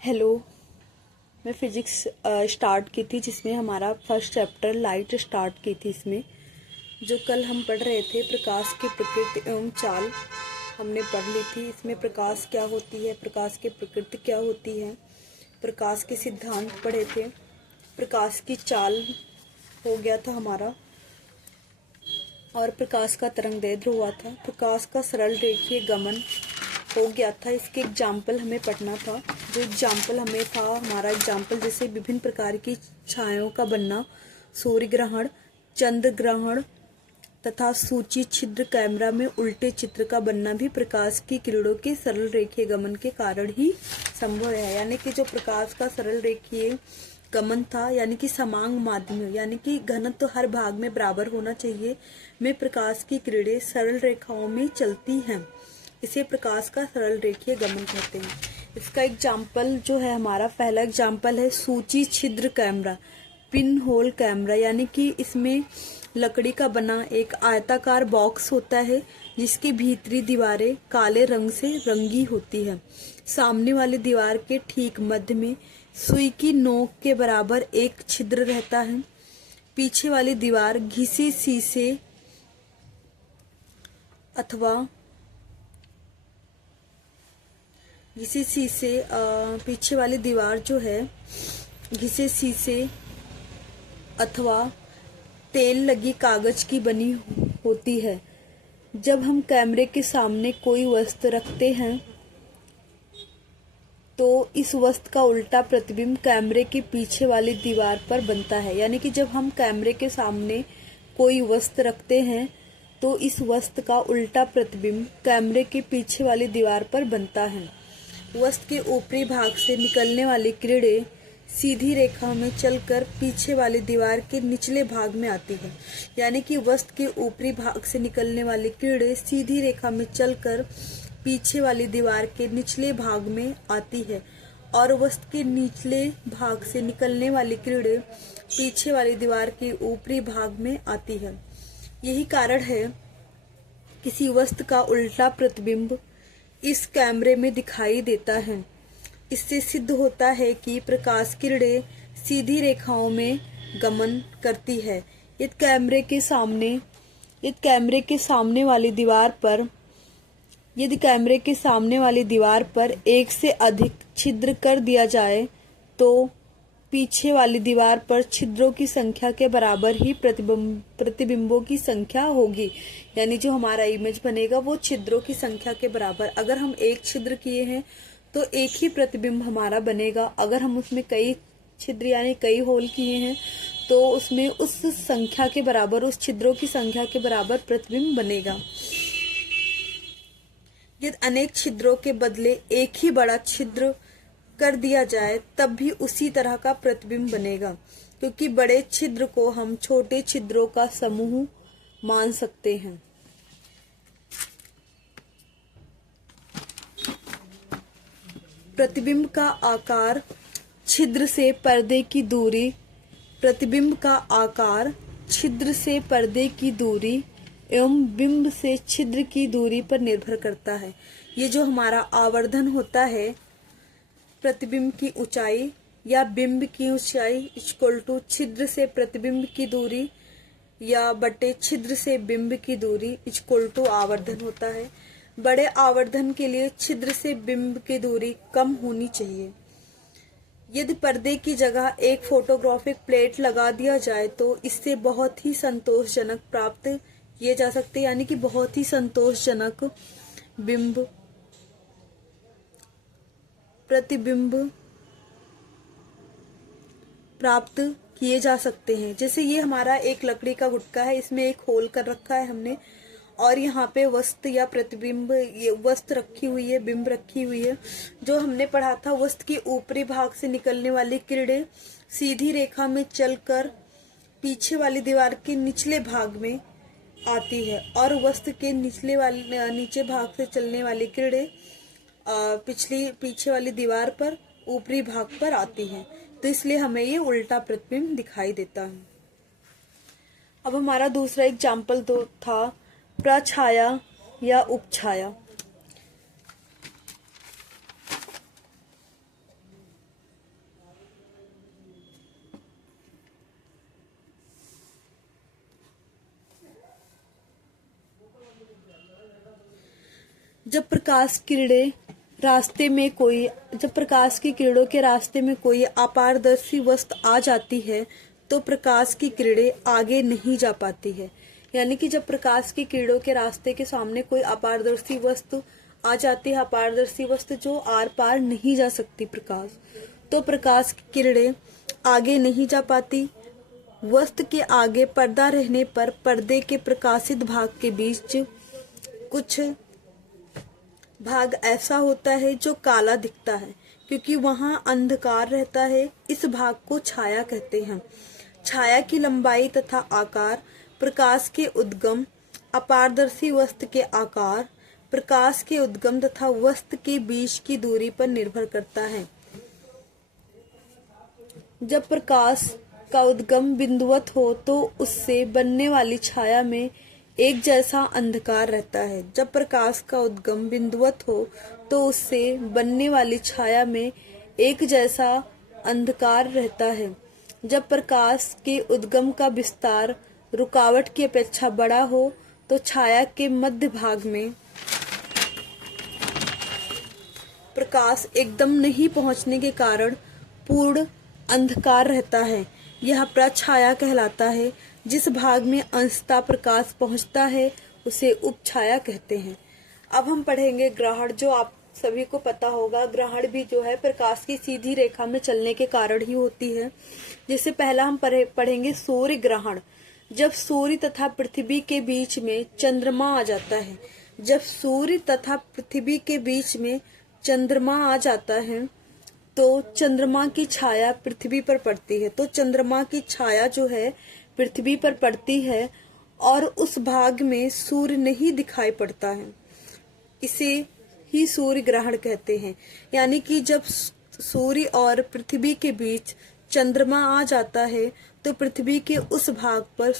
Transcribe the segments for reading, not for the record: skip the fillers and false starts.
Hello. मैं physics start की थी जिसमें हमारा फर्स्ट चैप्टर लाइट स्टार्ट की थी। इसमें जो कल हम पढ़ रहे थे प्रकाश की प्रकृति एवं चाल हमने पढ़ ली थी। इसमें प्रकाश क्या होती है, प्रकाश की प्रकृति क्या होती है, प्रकाश के सिद्धांत पढ़े थे, प्रकाश की चाल हो गया था हमारा, और प्रकाश का तरंगदैर्घ्य हुआ था, प्रकाश का सरल रेखीय गमन हो गया था। इसके एग्जाम्पल हमें पढ़ना था। जो एग्जाम्पल हमें था हमारा एग्जाम्पल जैसे विभिन्न प्रकार की छायाओं का बनना, सूर्य ग्रहण, चंद्र ग्रहण तथा सूची छिद्र कैमरा में उल्टे चित्र का बनना भी प्रकाश की किरणों के सरल रेखीय गमन के कारण ही संभव है। यानी कि जो प्रकाश का सरल रेखीय गमन था, यानी कि समांग माध्यम, यानी कि घनत्व तो हर भाग में बराबर होना चाहिए, में प्रकाश की किरणें सरल रेखाओं में चलती हैं, इसे प्रकाश का सरल रेखीय गमन कहते हैं। इसका एग्जाम्पल जो है हमारा पहला एग्जाम्पल है सूची छिद्र कैमरा, पिन होल कैमरा। यानी कि इसमें लकड़ी का बना एक आयताकार बॉक्स होता है जिसकी भीतरी दीवारें काले रंग से रंगी होती है। सामने वाली दीवार के ठीक मध्य में सुई की नोक के बराबर एक छिद्र रहता है। पीछे वाली दीवार घिसे शीशे अथवा पीछे वाली दीवार जो है घिसे शीशे अथवा तेल लगी कागज की बनी होती है। जब हम कैमरे के सामने कोई वस्तु रखते हैं तो इस वस्तु का उल्टा प्रतिबिंब कैमरे के पीछे वाली दीवार पर बनता है। यानी कि जब हम कैमरे के सामने कोई वस्तु रखते हैं तो इस वस्तु का उल्टा प्रतिबिंब कैमरे के पीछे वाली दीवार पर बनता है। वस्तु के ऊपरी भाग से निकलने वाली किरणें सीधी रेखा में चलकर पीछे वाली दीवार के निचले भाग में आती है। यानी कि वस्तु के ऊपरी भाग से निकलने वाली किरणें सीधी रेखा में चलकर पीछे वाली दीवार के निचले भाग में आती है, और वस्तु के निचले भाग से निकलने वाली किरणें पीछे वाली दीवार के ऊपरी भाग में आती है। यही कारण है किसी वस्तु का उल्टा प्रतिबिंब इस कैमरे में दिखाई देता है। इससे सिद्ध होता है कि प्रकाश किरणें सीधी रेखाओं में गमन करती है। यदि कैमरे के सामने वाली दीवार पर एक से अधिक छिद्र कर दिया जाए तो पीछे वाली दीवार पर छिद्रों की संख्या के बराबर ही प्रतिबिंबों की संख्या होगी। यानी जो हमारा इमेज बनेगा वो छिद्रों की संख्या के बराबर। अगर हम एक छिद्र किए हैं तो एक ही प्रतिबिंब हमारा बनेगा। अगर हम उसमें कई छिद्र यानी कई होल किए हैं तो उसमें उस संख्या के बराबर, उस छिद्रों की संख्या के बराबर प्रतिबिंब बनेगा। यदि अनेक छिद्रों के बदले एक ही बड़ा छिद्र कर दिया जाए तब भी उसी तरह का प्रतिबिंब बनेगा, क्योंकि बड़े छिद्र को हम छोटे छिद्रों का समूह मान सकते हैं। प्रतिबिंब का आकार, छिद्र से पर्दे की दूरी, प्रतिबिंब का आकार छिद्र से पर्दे की दूरी एवं बिंब से छिद्र की दूरी पर निर्भर करता है। ये जो हमारा आवर्धन होता है, प्रतिबिंब की ऊंचाई या बिंब की ऊंचाई इक्वल टू छिद्र से प्रतिबिंब की दूरी या बटे छिद्र से बिंब की दूरी इक्वल टू आवर्धन होता है। बड़े आवर्धन के लिए छिद्र से बिंब की दूरी कम होनी चाहिए। यदि पर्दे की जगह एक फोटोग्राफिक प्लेट लगा दिया जाए तो इससे बहुत ही संतोषजनक प्राप्त किए जा सकते हैं। यानी कि बहुत ही संतोषजनक बिंब प्रतिबिंब प्राप्त किए जा सकते हैं। जैसे ये हमारा एक लकड़ी का गुटका है, इसमें एक होल कर रखा है हमने, और यहाँ पे वस्तु या प्रतिबिंब, ये वस्तु रखी हुई है, बिंब रखी हुई है। जो हमने पढ़ा था, वस्तु के ऊपरी भाग से निकलने वाली किरणें सीधी रेखा में चलकर पीछे वाली दीवार के निचले भाग में आती है, और वस्तु के नीचे भाग से चलने वाली किरणें पीछे वाली दीवार पर ऊपरी भाग पर आती है। तो इसलिए हमें ये उल्टा प्रतिबिंब दिखाई देता है। अब हमारा दूसरा एग्जाम्पल तो था प्रछाया या उपछाया। जब प्रकाश की किरणों के रास्ते में कोई अपारदर्शी वस्तु आ जाती है तो प्रकाश की किरणें आगे नहीं जा पाती है। यानी कि जब प्रकाश की किरणों के रास्ते के सामने कोई अपारदर्शी वस्तु आ जाती है, अपारदर्शी वस्तु जो आर पार नहीं जा सकती प्रकाश, तो प्रकाश की किरणें आगे नहीं जा पाती। वस्तु के आगे पर्दा रहने पर पर्दे के प्रकाशित भाग के बीच कुछ भाग ऐसा होता है जो काला दिखता है, क्योंकि वहां अंधकार रहता है। इस भाग को छाया कहते हैं। छाया की लंबाई तथा आकार प्रकाश के उद्गम, अपारदर्शी वस्तु के आकार प्रकाश के उद्गम तथा वस्तु के बीच की दूरी पर निर्भर करता है। जब प्रकाश का उद्गम बिंदुवत हो तो उससे बनने वाली छाया में एक जैसा अंधकार रहता है। जब प्रकाश का उद्गम बिंदुवत हो तो उससे बनने वाली छाया में एक जैसा अंधकार रहता है। जब प्रकाश के उद्गम का विस्तार रुकावट की अपेक्षा बड़ा हो तो छाया के मध्य भाग में प्रकाश एकदम नहीं पहुंचने के कारण पूर्ण अंधकार रहता है। यह प्रछाया कहलाता है। जिस भाग में अंशतः प्रकाश पहुंचता है उसे उपछाया कहते हैं। अब हम पढ़ेंगे ग्रहण, जो आप सभी को पता होगा। ग्रहण भी जो है प्रकाश की सीधी रेखा में चलने के कारण ही होती है। जैसे पहला हम पढ़ेंगे सूर्य ग्रहण। जब सूर्य तथा पृथ्वी के बीच में चंद्रमा आ जाता है, जब सूर्य तथा पृथ्वी के बीच में चंद्रमा आ जाता है तो चंद्रमा की छाया पृथ्वी पर पड़ती है। तो चंद्रमा की छाया जो है पृथ्वी पर पड़ती है और उस भाग में सूर्य नहीं दिखाई पड़ता है। इसे ही सूर्य ग्रहण कहते हैं। यानी कि जब सूर्य और पृथ्वी के बीच चंद्रमा आ जाता है तो पृथ्वी के उस भाग पर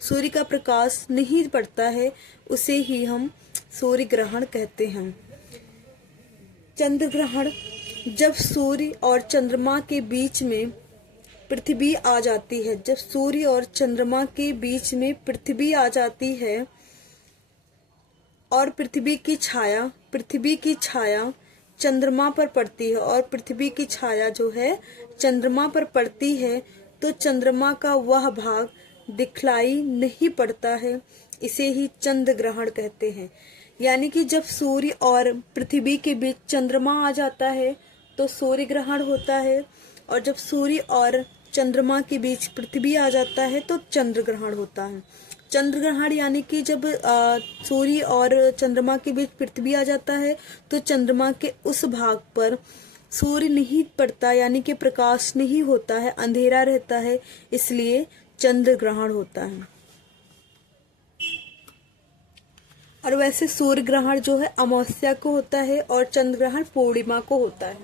सूर्य का प्रकाश नहीं पड़ता है, उसे ही हम सूर्य ग्रहण कहते हैं। चंद्र ग्रहण, जब सूर्य और चंद्रमा के बीच में पृथ्वी आ जाती है, जब सूर्य और चंद्रमा के बीच में पृथ्वी आ जाती है और पृथ्वी की छाया चंद्रमा पर पड़ती है और पृथ्वी की छाया जो है चंद्रमा पर पड़ती है तो चंद्रमा का वह भाग दिखलाई नहीं पड़ता है। इसे ही चंद्र ग्रहण कहते हैं। यानी कि जब सूर्य और पृथ्वी के बीच चंद्रमा आ जाता है तो सूर्य ग्रहण होता है, और जब सूर्य और चंद्रमा के बीच पृथ्वी आ जाता है तो चंद्र ग्रहण होता है। चंद्र ग्रहण यानी कि जब सूर्य और चंद्रमा के बीच पृथ्वी आ जाता है तो चंद्रमा के उस भाग पर सूर्य नहीं पड़ता, यानी कि प्रकाश नहीं होता है, अंधेरा रहता है, इसलिए चंद्र ग्रहण होता है। और वैसे सूर्य ग्रहण जो है अमावस्या को होता है और चंद्र ग्रहण पूर्णिमा को होता है।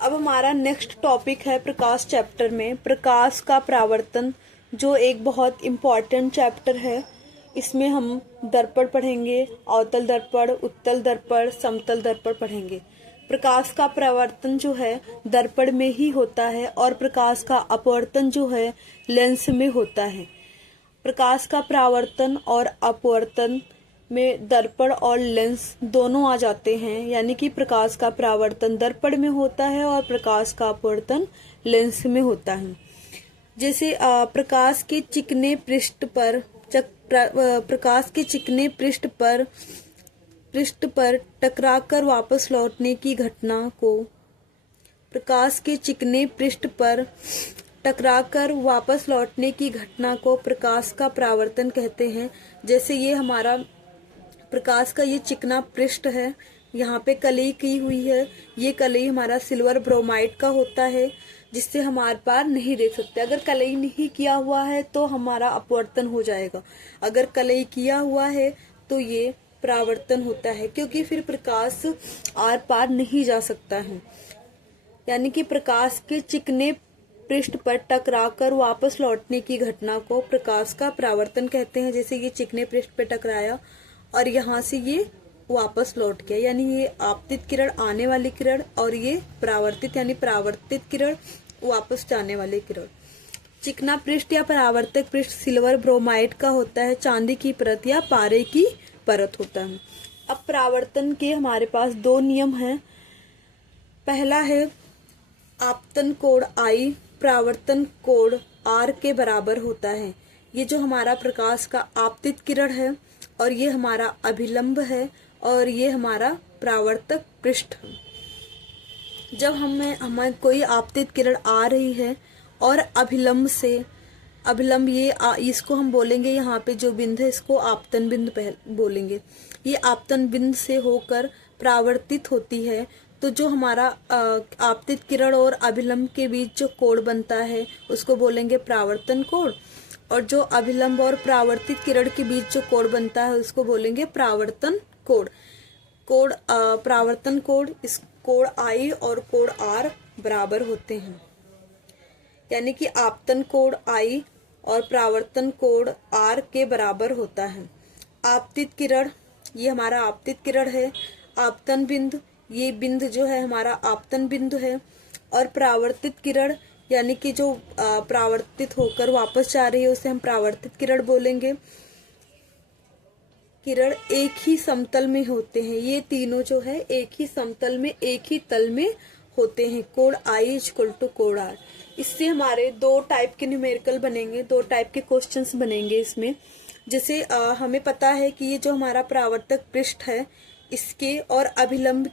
अब हमारा नेक्स्ट टॉपिक है प्रकाश चैप्टर में प्रकाश का परावर्तन, जो एक बहुत इम्पॉर्टेंट चैप्टर है। इसमें हम दर्पण पढ़ेंगे, अवतल दर्पण, उत्तल दर्पण, समतल दर्पण पढ़ेंगे। प्रकाश का परावर्तन जो है दर्पण में ही होता है और प्रकाश का अपवर्तन जो है लेंस में होता है। प्रकाश का परावर्तन और अपवर्तन में दर्पण और लेंस दोनों आ जाते हैं। यानी कि प्रकाश का परावर्तन दर्पण में होता है और प्रकाश का अपवर्तन लेंस में होता है। जैसे प्रकाश के चिकने पृष्ठ पर टकराकर वापस लौटने की घटना को प्रकाश का परावर्तन कहते हैं। जैसे ये हमारा प्रकाश का ये चिकना पृष्ठ है, यहाँ पे कलई की हुई है, ये कलई हमारा सिल्वर ब्रोमाइड का होता है जिससे हम आर पार नहीं देख सकते। अगर कलई नहीं किया हुआ है तो हमारा अपवर्तन हो जाएगा, अगर कलई किया हुआ है तो ये परावर्तन होता है, क्योंकि फिर प्रकाश आर पार नहीं जा सकता है। यानी कि प्रकाश के चिकने पृष्ठ पर टकराकर वापस लौटने की घटना को प्रकाश का परावर्तन कहते हैं। जैसे ये चिकने पृष्ठ पर टकराया और यहाँ से ये वापस लौट गया, यानी ये आपतित किरण आने वाली किरण और ये परावर्तित यानी परावर्तित किरण वापस जाने वाली किरण। चिकना पृष्ठ या परावर्तक पृष्ठ सिल्वर ब्रोमाइड का होता है, चांदी की परत या पारे की परत होता है। अब परावर्तन के हमारे पास दो नियम हैं। पहला है आपतन कोण I परावर्तन कोण R के बराबर होता है। ये जो हमारा प्रकाश का आपतित किरण है और ये हमारा अभिलंब है और ये हमारा परावर्तक पृष्ठ है। जब हमें कोई आपतित किरण आ रही है और अभिलंब ये इसको हम बोलेंगे, यहाँ पे जो बिंदु है इसको आपतन बिंदु बोलेंगे। ये आपतन बिंदु से होकर परावर्तित होती है, तो जो हमारा आपतित किरण और अभिलंब के बीच जो कोण बनता है उसको बोलेंगे परावर्तन कोण, और जो अभिलंब और परावर्तित किरण के बीच जो कोण बनता है उसको बोलेंगे परावर्तन कोण। परावर्तन कोण, इस कोण I और कोण R बराबर होते हैं, यानी कि आपतन कोण I और परावर्तन कोण R के बराबर होता है। आपतित किरण, ये हमारा आपतित किरण है। आपतन बिंदु, ये बिंदु जो है हमारा आपतन बिंदु है। और परावर्तित किरण यानी कि जो परावर्तित होकर वापस जा रही है उसे हम परावर्तित किरण बोलेंगे। किरण एक ही समतल में होते हैं, ये तीनों जो है एक ही समतल में एक ही तल में होते हैं। कोण I = कोण R। इससे हमारे दो टाइप के न्यूमेरिकल बनेंगे, दो टाइप के क्वेश्चंस बनेंगे इसमें। जैसे हमें पता है कि ये जो हमारा परावर्तक पृष्ठ है इसके और अभिलंब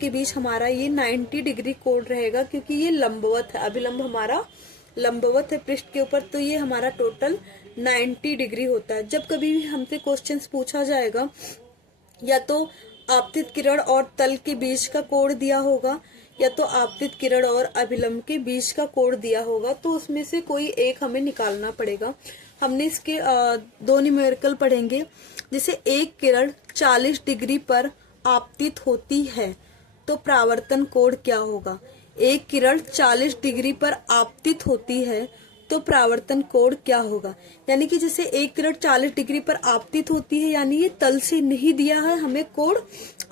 के बीच हमारा ये 90 डिग्री कोण रहेगा, क्योंकि ये लंबवत है। अभिलंब हमारा लंबवत है पृष्ठ के ऊपर, तो ये हमारा टोटल 90 डिग्री होता है। जब कभी भी हमसे क्वेश्चंस पूछा जाएगा, या तो आपतित किरण और तल के बीच का कोण दिया होगा या तो आपतित किरण और अभिलंब के बीच का कोण दिया होगा, तो उसमें से कोई एक हमें निकालना पड़ेगा। हमने इसके दो न्यूमेरिकल पढ़ेंगे। जैसे एक किरण 40 डिग्री पर आपतित होती है तो परावर्तन कोण क्या होगा। एक किरण 40 डिग्री पर आपतित होती है तो परावर्तन कोण क्या होगा। यानी कि जैसे एक किरण 40 डिग्री पर आपतित होती है, यानी ये तल से नहीं दिया है, हमें कोण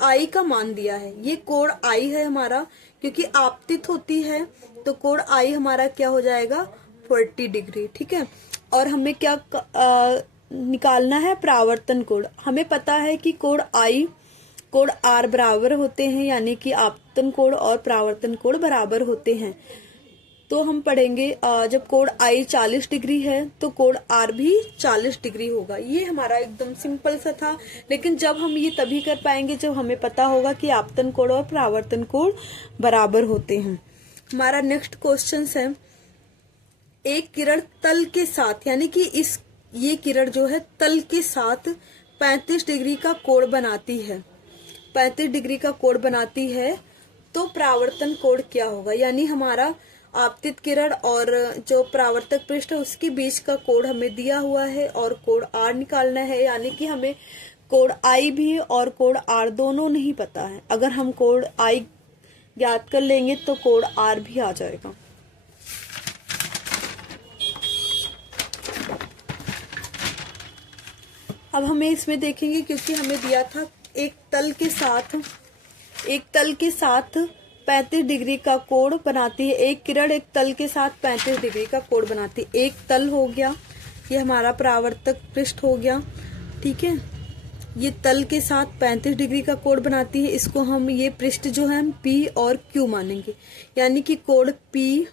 I का मान दिया है। ये कोण I है हमारा, क्योंकि आपतित होती है तो कोण I हमारा क्या हो जाएगा 40 डिग्री। ठीक है। और हमें क्या निकालना है परावर्तन कोण। हमें पता है कि कोण I कोण R बराबर होते हैं, यानी कि आपतन कोण और परावर्तन कोण बराबर होते हैं। तो हम पढ़ेंगे जब कोण I 40 डिग्री है तो कोण R भी 40 डिग्री होगा। ये हमारा एकदम सिंपल सा था, लेकिन जब हम ये तभी कर पाएंगे जब हमें पता होगा कि आपतन कोण और परावर्तन कोण बराबर होते हैं। हमारा नेक्स्ट क्वेश्चन है, एक किरण तल के साथ, यानी कि ये किरण जो है तल के साथ 35 डिग्री का कोण बनाती है, 35 डिग्री का कोण बनाती है, तो परावर्तन कोण क्या होगा। यानी हमारा आपतित किरण और जो परावर्तक पृष्ठ है उसके बीच का कोण हमें दिया हुआ है और कोण R निकालना है। यानी कि हमें कोण I भी और कोण R दोनों नहीं पता है। अगर हम कोण I ज्ञात कर लेंगे तो कोण R भी आ जाएगा। अब हमें इसमें देखेंगे, क्योंकि हमें दिया था एक तल के साथ 35 डिग्री का कोण बनाती है। एक किरण एक तल के साथ 35 डिग्री का कोण बनाती है। एक तल हो गया, ये हमारा परावर्तक पृष्ठ हो गया। ठीक है, ये तल के साथ 35 डिग्री का कोण बनाती है। इसको हम ये पृष्ठ जो है हम P और Q मानेंगे, यानी कि कोण POA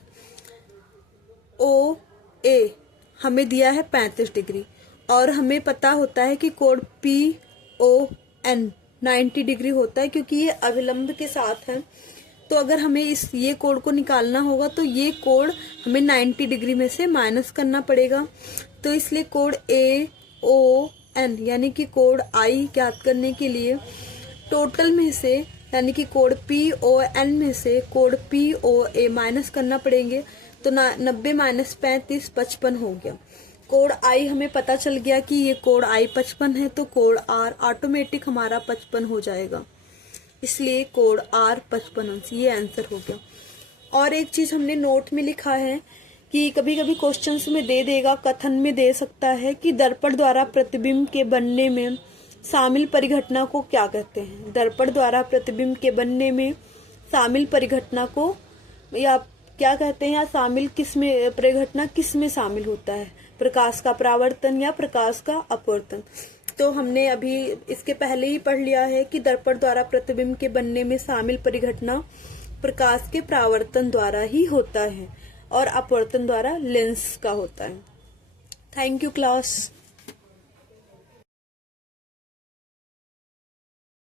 हमें दिया है 35 डिग्री, और हमें पता होता है कि कोण PON 90 डिग्री होता है, क्योंकि ये अभिलंब के साथ है। तो अगर हमें ये कोण को निकालना होगा तो ये कोण हमें 90 डिग्री में से माइनस करना पड़ेगा। तो इसलिए कोण AON यानी कि कोण I ज्ञात करने के लिए टोटल में से, यानी कि कोण PON में से कोण POA माइनस करना पड़ेंगे। तो 90 - 35 55 हो गया। कोण I हमें पता चल गया कि ये कोण I 55 है, तो कोण R ऑटोमेटिक हमारा 55 हो जाएगा। इसलिए कोण R 55 अंश, ये आंसर हो गया। और एक चीज हमने नोट में लिखा है कि कभी कभी क्वेश्चंस में दे देगा, कथन में दे सकता है कि दर्पण द्वारा प्रतिबिंब के बनने में शामिल परिघटना को क्या कहते हैं। दर्पण द्वारा प्रतिबिंब के बनने में शामिल परिघटना को या क्या कहते हैं, या शामिल किस में, परिघटना किस में शामिल होता है, प्रकाश का परावर्तन या प्रकाश का अपवर्तन। तो हमने अभी इसके पहले ही पढ़ लिया है कि दर्पण द्वारा प्रतिबिंब के बनने में शामिल परिघटना प्रकाश के परावर्तन द्वारा ही होता है और अपवर्तन द्वारा लेंस का होता है। Thank you class.